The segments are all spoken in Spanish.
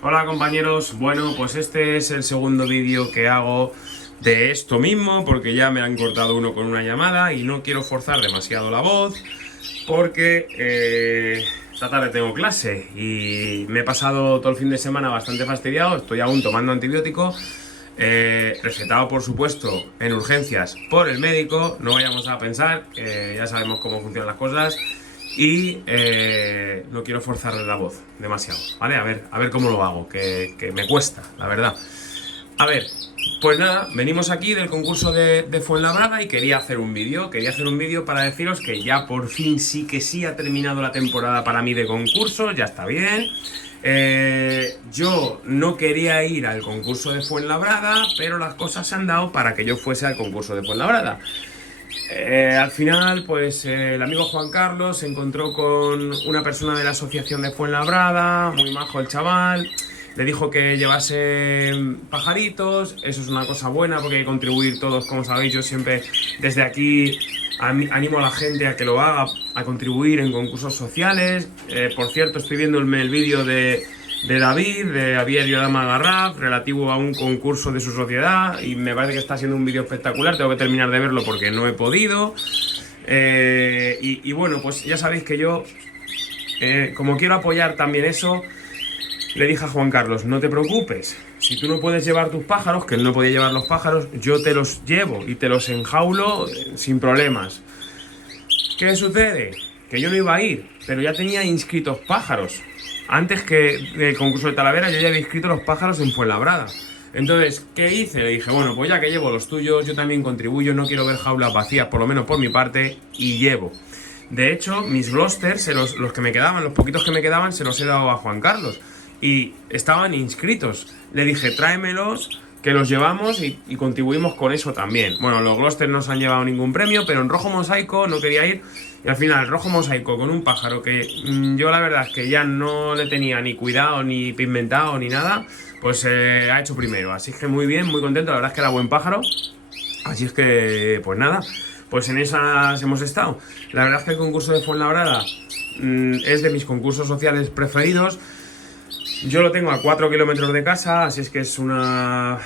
Hola compañeros, bueno pues este es el segundo vídeo que hago de esto mismo porque ya me han cortado uno con una llamada y no quiero forzar demasiado la voz porque esta tarde tengo clase y me he pasado todo el fin de semana bastante fastidiado, estoy aún tomando antibiótico, recetado por supuesto en urgencias por el médico, no vayamos a pensar, ya sabemos cómo funcionan las cosas. Y no quiero forzarle la voz demasiado, ¿vale? A ver cómo lo hago, que me cuesta, la verdad. A ver, pues nada, venimos aquí del concurso de Fuenlabrada y quería hacer un vídeo. Quería hacer un vídeo para deciros que ya por fin sí que sí ha terminado la temporada para mí de concurso, ya está bien. Yo no quería ir al concurso de Fuenlabrada, pero las cosas se han dado para que yo fuese al concurso de Fuenlabrada. Al final, pues el amigo Juan Carlos se encontró con una persona de la asociación de Fuenlabrada, muy majo el chaval, le dijo que llevase pajaritos, eso es una cosa buena porque hay que contribuir todos, como sabéis, yo siempre desde aquí animo a la gente a que lo haga, a contribuir en concursos sociales. Por cierto, estoy viendo el vídeo de David, de Javier Yodama Garraf, relativo a un concurso de su sociedad y me parece que está siendo un vídeo espectacular, tengo que terminar de verlo porque no he podido. Y bueno, pues ya sabéis que yo, como quiero apoyar también eso, le dije a Juan Carlos, no te preocupes, si tú no puedes llevar tus pájaros, que él no podía llevar los pájaros, yo te los llevo y te los enjaulo sin problemas. ¿Qué sucede? Que yo no iba a ir, pero ya tenía inscritos pájaros. Antes que el concurso de Talavera, yo ya había inscrito los pájaros en Fuenlabrada. Entonces, ¿qué hice? Le dije, bueno, pues ya que llevo los tuyos, yo también contribuyo, no quiero ver jaulas vacías, por lo menos por mi parte, y llevo. De hecho, mis Glosters, los que me quedaban, los poquitos que me quedaban, se los he dado a Juan Carlos. Y estaban inscritos. Le dije, tráemelos, que los llevamos y contribuimos con eso también. Bueno, los Glosters no se han llevado ningún premio, pero en rojo mosaico no quería ir. Y al final, rojo mosaico con un pájaro que yo la verdad es que ya no le tenía ni cuidado, ni pigmentado, ni nada, pues ha hecho primero. Así que muy bien, muy contento, la verdad es que era buen pájaro. Así es que, pues nada, pues en esas hemos estado. La verdad es que el concurso de Fuenlabrada es de mis concursos sociales preferidos. Yo lo tengo a 4 kilómetros de casa, así es que es una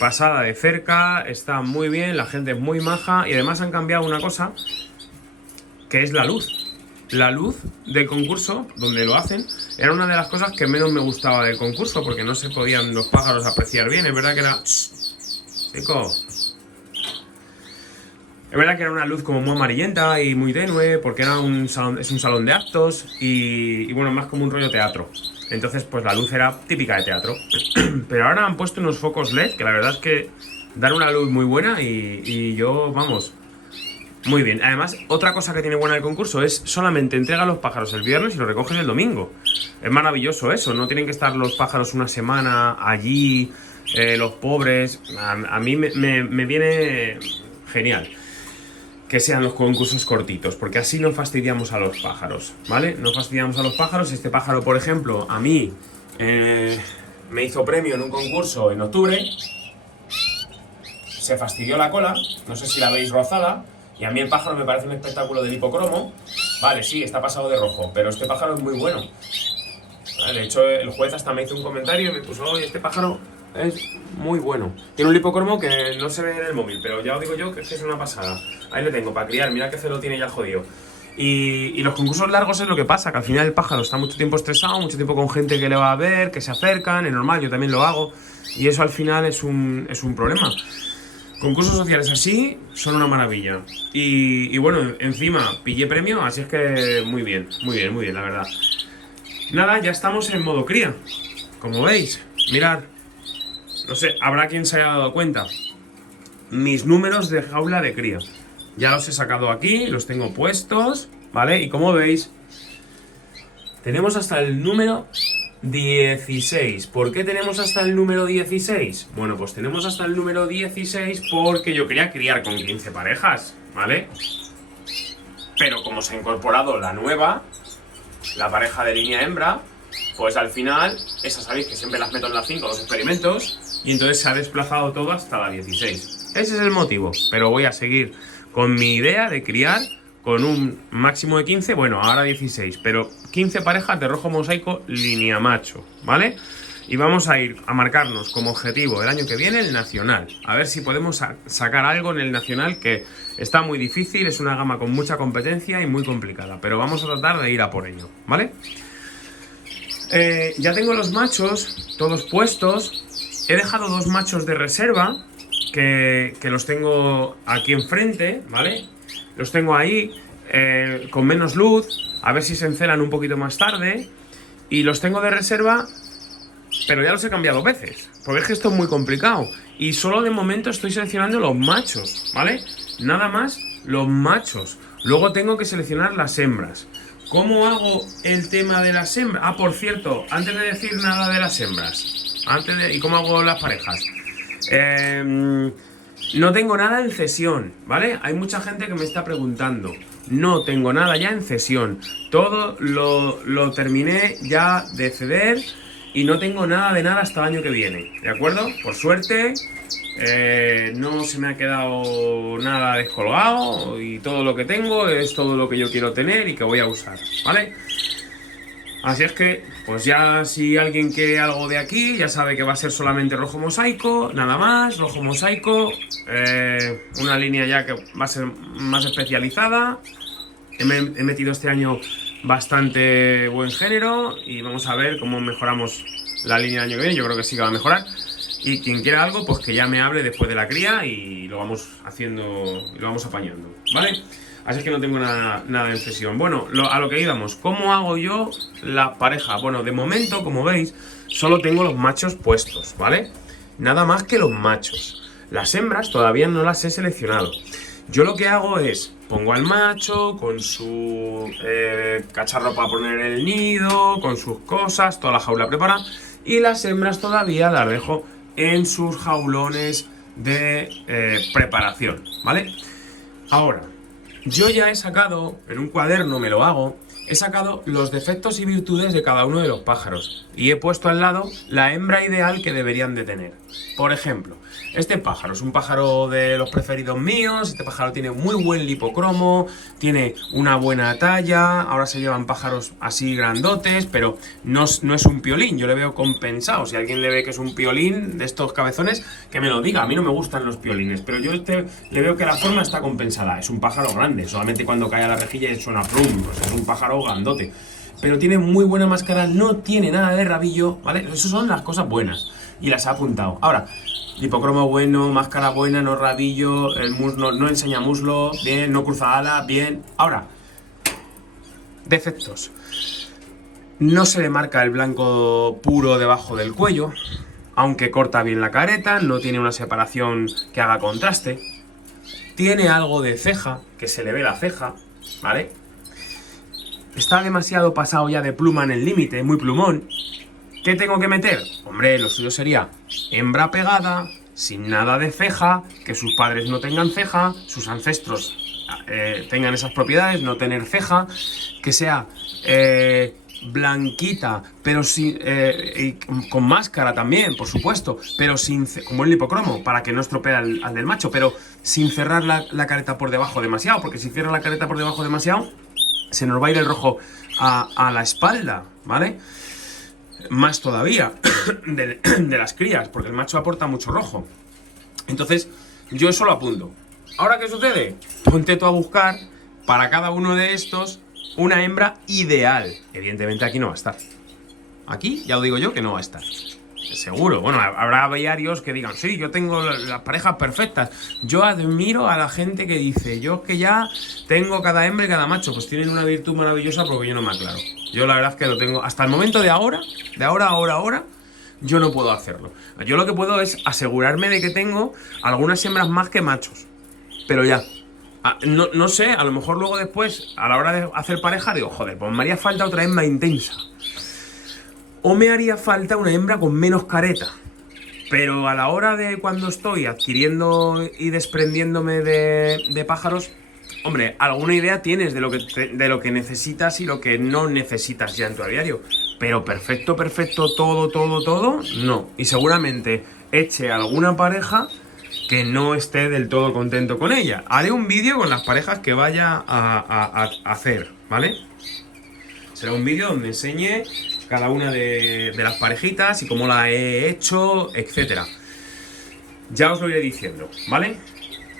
pasada de cerca, está muy bien, la gente es muy maja y además han cambiado una cosa, que es la luz. La luz del concurso, donde lo hacen, era una de las cosas que menos me gustaba del concurso, porque no se podían los pájaros apreciar bien, es verdad que era... Chico. Es verdad que era una luz como muy amarillenta y muy tenue, porque era un salón, es un salón de actos y bueno, más como un rollo teatro. Entonces, pues la luz era típica de teatro. Pero ahora han puesto unos focos LED que la verdad es que dan una luz muy buena y yo, vamos, muy bien. Además, otra cosa que tiene buena el concurso es solamente entrega los pájaros el viernes y los recoges el domingo. Es maravilloso eso, no tienen que estar los pájaros una semana allí, los pobres. A mí me viene genial que sean los concursos cortitos, porque así no fastidiamos a los pájaros, ¿vale? No fastidiamos a los pájaros. Este pájaro, por ejemplo, a mí me hizo premio en un concurso en octubre, se fastidió la cola, no sé si la veis rozada, y a mí el pájaro me parece un espectáculo del hipocromo. Vale, sí, está pasado de rojo, pero este pájaro es muy bueno. De hecho, el juez hasta me hizo un comentario y me puso, oye, este pájaro es muy bueno. Tiene un lipocromo que no se ve en el móvil, pero ya os digo yo que es una pasada. Ahí le tengo para criar, mira que se lo tiene ya jodido. Y los concursos largos es lo que pasa, que al final el pájaro está mucho tiempo estresado, mucho tiempo con gente que le va a ver, que se acercan, es normal, yo también lo hago. Y eso al final es un problema. Concursos sociales así son una maravilla. Y bueno, encima pillé premio, así es que muy bien, muy bien, muy bien, la verdad. Nada, ya estamos en modo cría. Como veis, mirad. No sé, habrá quien se haya dado cuenta. Mis números de jaula de cría. Ya los he sacado aquí, los tengo puestos, ¿vale? Y como veis, tenemos hasta el número 16. ¿Por qué tenemos hasta el número 16? Bueno, pues tenemos hasta el número 16 porque yo quería criar con 15 parejas, ¿vale? Pero como se ha incorporado la nueva, la pareja de línea hembra, pues al final, esas sabéis que siempre las meto en la 5 los experimentos, y entonces se ha desplazado todo hasta la 16. Ese es el motivo, pero voy a seguir con mi idea de criar con un máximo de 15, bueno, ahora 16, pero 15 parejas de rojo mosaico línea macho, ¿vale? Y vamos a ir a marcarnos como objetivo el año que viene el nacional. A ver si podemos sacar algo en el nacional, que está muy difícil, es una gama con mucha competencia y muy complicada. Pero vamos a tratar de ir a por ello, ¿vale? Ya tengo los machos todos puestos. He dejado 2 machos de reserva que los tengo aquí enfrente, ¿vale? Los tengo ahí con menos luz, a ver si se encelan un poquito más tarde. Y los tengo de reserva, pero ya los he cambiado veces, porque es que esto es muy complicado. Y solo de momento estoy seleccionando los machos, ¿vale? Nada más los machos. Luego tengo que seleccionar las hembras. ¿Cómo hago el tema de las hembras? Ah, por cierto, antes de decir nada de las hembras, ¿y cómo hago las parejas? No tengo nada en cesión, ¿vale? Hay mucha gente que me está preguntando. No tengo nada ya en cesión. Todo lo terminé ya de ceder y no tengo nada de nada hasta el año que viene, ¿de acuerdo? Por suerte, no se me ha quedado nada descolgado y todo lo que tengo es todo lo que yo quiero tener y que voy a usar, ¿vale? Así es que, pues ya si alguien quiere algo de aquí, ya sabe que va a ser solamente rojo mosaico, nada más, rojo mosaico, una línea ya que va a ser más especializada. He metido este año bastante buen género y vamos a ver cómo mejoramos la línea del año que viene. Yo creo que sí que va a mejorar. Y quien quiera algo, pues que ya me hable después de la cría y lo vamos haciendo y lo vamos apañando, ¿vale? Así es que no tengo nada en cesión. Bueno, a lo que íbamos. ¿Cómo hago yo la pareja? Bueno, de momento, como veis, solo tengo los machos puestos, ¿vale? Nada más que los machos. Las hembras todavía no las he seleccionado. Yo lo que hago es, pongo al macho con su cacharro para poner el nido, con sus cosas, toda la jaula preparada. Y las hembras todavía las dejo en sus jaulones de preparación, ¿vale? Ahora, yo ya he sacado, en un cuaderno me lo hago, he sacado los defectos y virtudes de cada uno de los pájaros y he puesto al lado la hembra ideal que deberían de tener. Por ejemplo, este pájaro es un pájaro de los preferidos míos. Este pájaro tiene muy buen lipocromo, tiene una buena talla. Ahora se llevan pájaros así grandotes, pero no es un piolín. Yo le veo compensado. Si alguien le ve que es un piolín de estos cabezones, que me lo diga. A mí no me gustan los piolines, pero yo le veo que la forma está compensada. Es un pájaro grande, solamente cuando cae a la rejilla suena plum. Pues es un pájaro grandote, pero tiene muy buena máscara, no tiene nada de rabillo, ¿vale? Esas son las cosas buenas y las he apuntado. Ahora, lipocromo bueno, máscara buena, no rabillo, el muslo, no enseña muslo, bien, no cruza ala, bien. Ahora, defectos. No se le marca el blanco puro debajo del cuello, aunque corta bien la careta, no tiene una separación que haga contraste. Tiene algo de ceja, que se le ve la ceja, ¿vale? Está demasiado pasado ya de pluma en el límite, muy plumón. ¿Qué tengo que meter? Hombre, lo suyo sería hembra pegada, sin nada de ceja, que sus padres no tengan ceja, sus ancestros tengan esas propiedades, no tener ceja, que sea blanquita, pero y con máscara también, por supuesto, pero sin, como el lipocromo, para que no estropee al del macho, pero sin cerrar la careta por debajo demasiado, porque si cierra la careta por debajo demasiado, se nos va a ir el rojo a la espalda, ¿vale? Más todavía de las crías, porque el macho aporta mucho rojo. Entonces, yo eso lo apunto. ¿Ahora qué sucede? Ponte tú a buscar para cada uno de estos una hembra ideal. Evidentemente aquí no va a estar. Aquí ya lo digo yo que no va a estar. Seguro. Bueno, habrá diarios que digan, sí, yo tengo las parejas perfectas. Yo admiro a la gente que dice, yo es que ya tengo cada hembra y cada macho. Pues tienen una virtud maravillosa porque yo no me aclaro. Yo la verdad es que lo tengo hasta el momento de ahora, yo no puedo hacerlo. Yo lo que puedo es asegurarme de que tengo algunas hembras más que machos. Pero ya. No sé, a lo mejor luego después, a la hora de hacer pareja, digo, joder, pues me haría falta otra hembra intensa. O me haría falta una hembra con menos careta. Pero a la hora de cuando estoy adquiriendo y desprendiéndome de pájaros, hombre, alguna idea tienes de lo que necesitas y lo que no necesitas ya en tu aviario. Pero perfecto, todo, no. Y seguramente eche alguna pareja que no esté del todo contento con ella. Haré un vídeo con las parejas que vaya a hacer, ¿vale? Será un vídeo donde enseñe cada una de las parejitas y cómo la he hecho, etcétera. Ya os lo iré diciendo, ¿vale?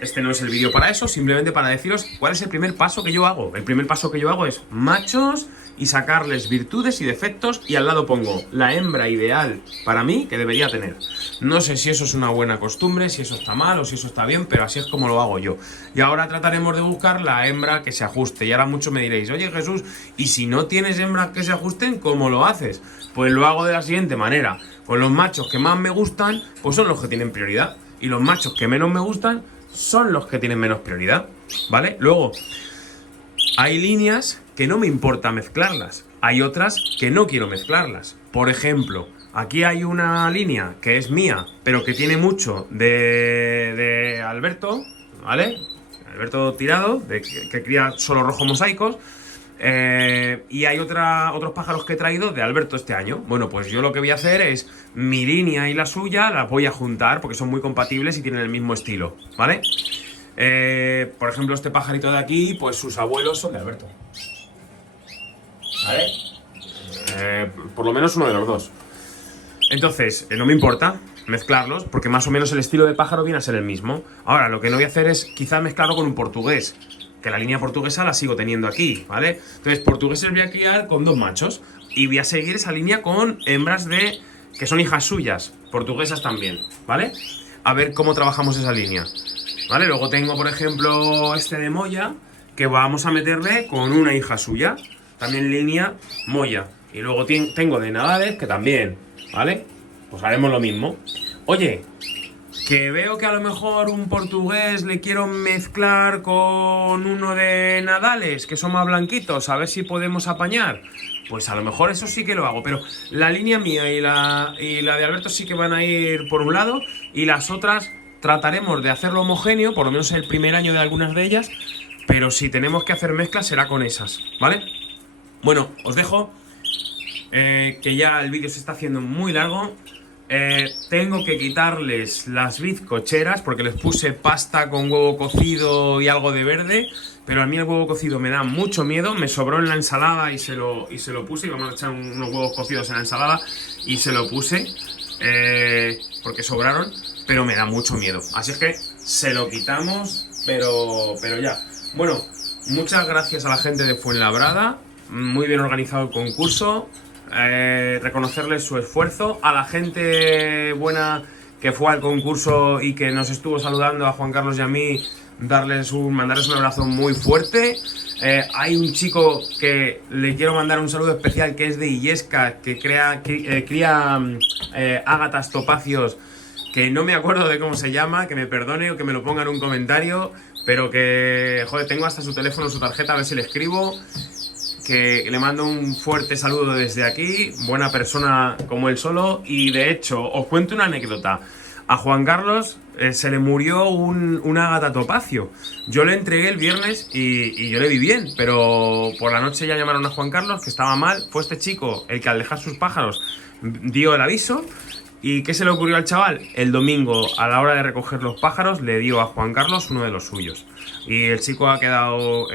Este no es el vídeo para eso, simplemente para deciros cuál es el primer paso que yo hago. El primer paso que yo hago es machos y sacarles virtudes y defectos, y al lado pongo la hembra ideal para mí que debería tener. No sé si eso es una buena costumbre, si eso está mal o si eso está bien, pero así es como lo hago yo. Y ahora trataremos de buscar la hembra que se ajuste. Y ahora muchos me diréis, oye Jesús, ¿y si no tienes hembras que se ajusten, cómo lo haces? Pues lo hago de la siguiente manera. Pues los machos que más me gustan, pues son los que tienen prioridad. Y los machos que menos me gustan son los que tienen menos prioridad, ¿vale? Luego, hay líneas que no me importa mezclarlas. Hay otras que no quiero mezclarlas. Por ejemplo, aquí hay una línea que es mía, pero que tiene mucho de Alberto, ¿vale? Alberto Tirado, que cría solo rojo mosaicos. Y hay otros pájaros que he traído de Alberto este año. Bueno, pues yo lo que voy a hacer es mi línea y la suya las voy a juntar porque son muy compatibles y tienen el mismo estilo, ¿vale? Por ejemplo, este pajarito de aquí, pues sus abuelos son de Alberto, ¿vale? Por lo menos uno de los dos. Entonces, no me importa mezclarlos porque más o menos el estilo de pájaro viene a ser el mismo. Ahora, lo que no voy a hacer es quizás mezclarlo con un portugués, que la línea portuguesa la sigo teniendo aquí, ¿vale? Entonces, portugueses voy a criar con 2 machos y voy a seguir esa línea con hembras que son hijas suyas, portuguesas también, ¿vale? A ver cómo trabajamos esa línea, ¿vale? Luego tengo, por ejemplo, este de Moya, que vamos a meterle con una hija suya, también línea Moya. Y luego tengo de Nadales, que también, ¿vale? Pues haremos lo mismo. Oye, que veo que a lo mejor un portugués le quiero mezclar con uno de Nadales, que son más blanquitos, a ver si podemos apañar. Pues a lo mejor eso sí que lo hago, pero la línea mía y la de Alberto sí que van a ir por un lado, y las otras trataremos de hacerlo homogéneo, por lo menos el primer año de algunas de ellas, pero si tenemos que hacer mezclas será con esas, ¿vale? Bueno, os dejo, que ya el vídeo se está haciendo muy largo. Tengo que quitarles las bizcocheras porque les puse pasta con huevo cocido y algo de verde, pero a mí el huevo cocido me da mucho miedo. Me sobró en la ensalada y se lo puse. Y vamos a echar unos huevos cocidos en la ensalada y se lo puse, porque sobraron, pero me da mucho miedo. Así es que se lo quitamos, pero ya. Bueno, muchas gracias a la gente de Fuenlabrada. Muy bien organizado el concurso. Reconocerles su esfuerzo. A la gente buena que fue al concurso y que nos estuvo saludando, a Juan Carlos y a mí, mandarles un abrazo muy fuerte. Hay un chico que le quiero mandar un saludo especial, que es de Illescas, que cría ágatas topacios, que no me acuerdo de cómo se llama, que me perdone o que me lo ponga en un comentario, pero que, joder, tengo hasta su teléfono, su tarjeta, a ver si le escribo. Que le mando un fuerte saludo desde aquí, buena persona como él solo. Y de hecho, os cuento una anécdota. A Juan Carlos se le murió un ágata topacio. Yo le entregué el viernes y yo le vi bien, pero por la noche ya llamaron a Juan Carlos, que estaba mal. Fue este chico el que al dejar sus pájaros dio el aviso. ¿Y qué se le ocurrió al chaval? El domingo, a la hora de recoger los pájaros, le dio a Juan Carlos uno de los suyos. Y el chico ha quedado...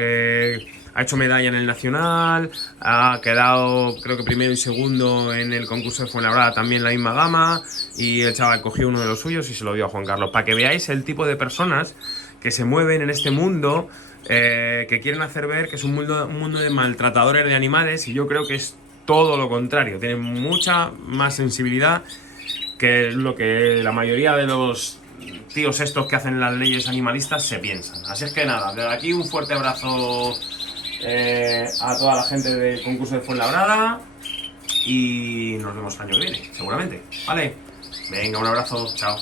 ha hecho medalla en el Nacional, ha quedado creo que primero y segundo en el concurso de Fuenlabrada, también la misma gama, y el chaval cogió uno de los suyos y se lo dio a Juan Carlos, para que veáis el tipo de personas que se mueven en este mundo, que quieren hacer ver que es un mundo de maltratadores de animales, y yo creo que es todo lo contrario. Tienen mucha más sensibilidad que lo que la mayoría de los tíos estos que hacen las leyes animalistas se piensan. Así es que nada, desde aquí un fuerte abrazo a toda la gente del concurso de Fuenlabrada, y nos vemos el año que viene, seguramente. Vale, venga, un abrazo, chao.